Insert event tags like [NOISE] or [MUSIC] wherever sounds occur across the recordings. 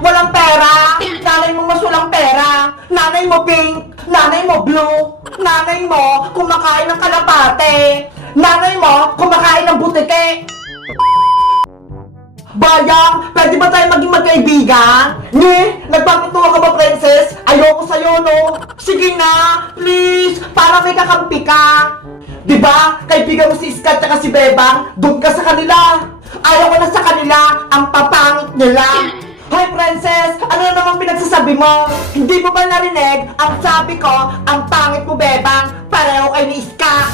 walang pera. Nanay mo mas walang pera. Nanay mo pink. Nanay mo blue. Nanay mo kumakain ng kalapate. Nanay mo kumakain ng butike. Bayang, pwede ba tayo maging magkaibigan? Ni, nagpapatuwa ka ba, princess? Ayoko sa'yo, no? Sige na, please, para may kakampi ka. Di ba, kaibigan mo si Iska at si Bebang, doon ka sa kanila. Ayaw ko na sa kanila, ang papangit nila. Pinagsasabi mo? Hindi mo ba narinig? Ang sabi ko, ang pangit mo, Bebang, pareho kay ni Iska.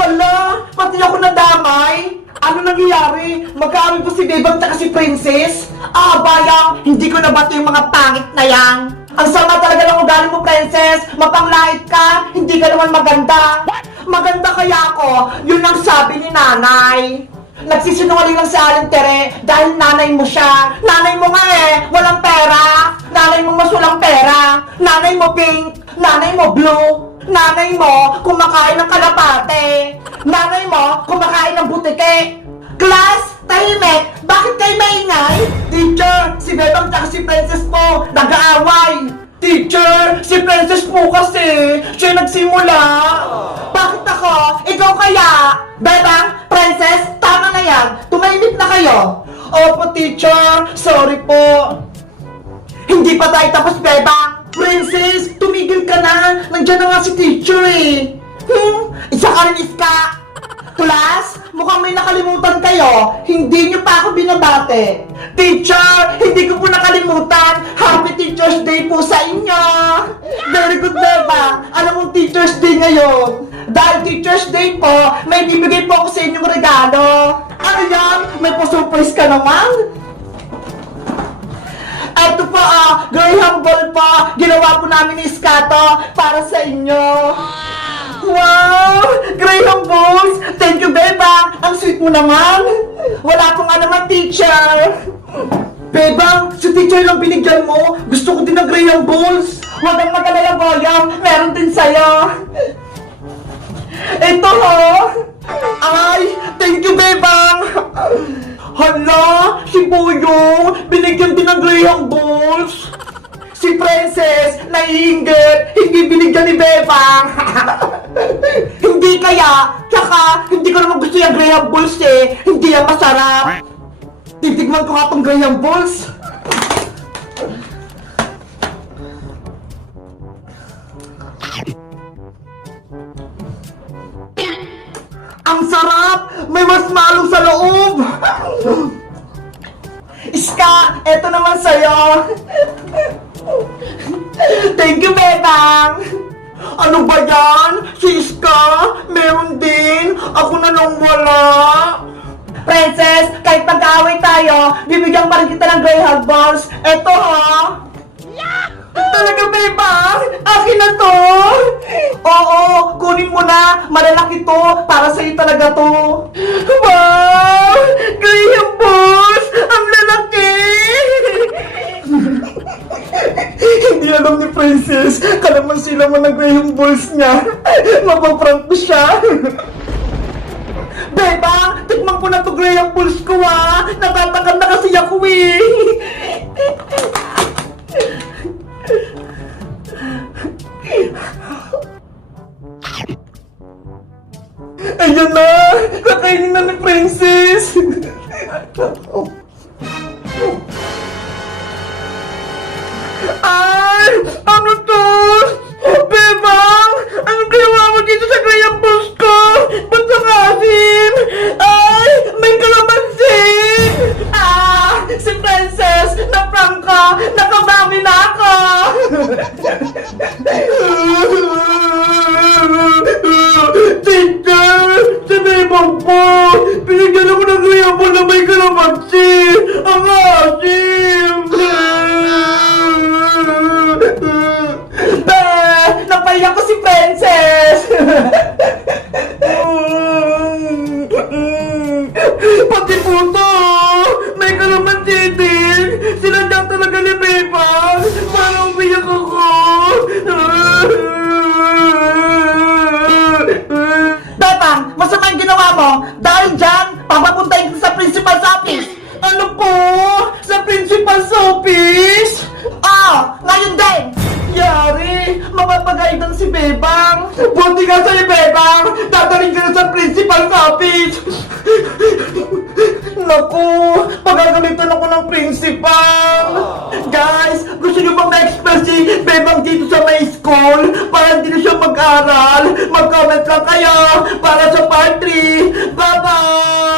Hala, pati ako nadamay. Ano nangyayari? Magkaamin ko si Bebang at si Princess? Ah, bayang, hindi ko nabati yung mga pangit na yan. Ang sama talaga ng ugali mo, Princess. Mapanglait ka, hindi ka naman maganda. Maganda kaya ako, yun ang sabi ni nanay. Nagsisinungaling lang si Aling Tere dahil nanay mo siya. Nanay mo nga eh, walang pera. Nanay mo pink. Nanay mo blue. Nanay mo kumakain ng kalapate. Nanay mo kumakain ng butike. Class, tahimik. Bakit kayo maingay? Teacher, si Bebang tsaka si Princess po nag-aaway. Teacher, si Princess po kasi, siya nagsimula. Bakit ako? Ikaw kaya? Bebang, Princess, tama na yan. Tumahimik na kayo. Opo, teacher. Sorry po. Hindi pa tayo tapos, Bebang. Princess, tumigil ka na. Nandiyan na nga si teacher eh. Hmm, isa ka rin iska. Class, mukhang may nakalimutan kayo. Hindi niyo pa ako binabate. Teacher, hindi ko po nakalimutan. Happy Teacher's Day po sa inyo. Very good, Beba. Alam mo, Teacher's Day ngayon. Dahil Teacher's Day po, may bibigay po ako sa inyong regalo. Ano yan? May pa-surprise ka naman? Ito po ah, Graham Ball po. Ginawa po namin ni Skato para sa inyo. Wow! Graham Balls! Thank you, Bebang! Ang sweet mo naman! Wala po nga naman, teacher! Bebang, si teacher lang binigyan mo. Gusto ko din ng Graham Balls. Huwag kang mag-alala, Boyang. Meron din sa'yo. Ito, ho! Ay, thank you, Bebang! Hala, si Boyong, binigyan din ng Graham Balls. Si Princess, naiinggit, hindi binigyan ni Bebang. [LAUGHS] hindi kaya, tsaka, hindi ko naman gusto yung Graham Balls eh. Hindi yan masarap. Titigman ko nga tong Graham Balls. Ang sarap! May mas malong sa loob! [LAUGHS] Iska, eto naman sa'yo! [LAUGHS] Thank you, Bebang! Ano ba yan? Si Iska? Meron din? Ako na lang wala! Princess, kahit pag-aaway tayo, bibigyan pa rin kita ng Greyhound Balls. Eto, ha? Talaga, Bebang? Akin na to? Oo, kunin mo na. Malalaki to. Para sa'yo talaga to. Wow! Graham Balls! Ang lalaki! Hindi alam ni Princess. Kalaman sila man ng Graham Balls niya. [LAUGHS] Mapaprank ko siya. [LAUGHS] Bebang, tikman ko na to Graham Balls ko ah. Natatakam na kasi ako eh. [LAUGHS] Ayan na! Kakainin na ni Princess! Na may Ano po? Sa principal's office? Ah, ngayon din! Yari, mapapagaitan si Bebang. Buti ka sa'yo, Bebang. Dadaling ka na sa principal's office. Naku, pagagalitan ako ng principal. Guys, gusto niyo bang ma-express si Bebang dito sa may school? Para hindi na siya mag-aral. Mag-comment lang kayo para sa part 3. Bye-bye!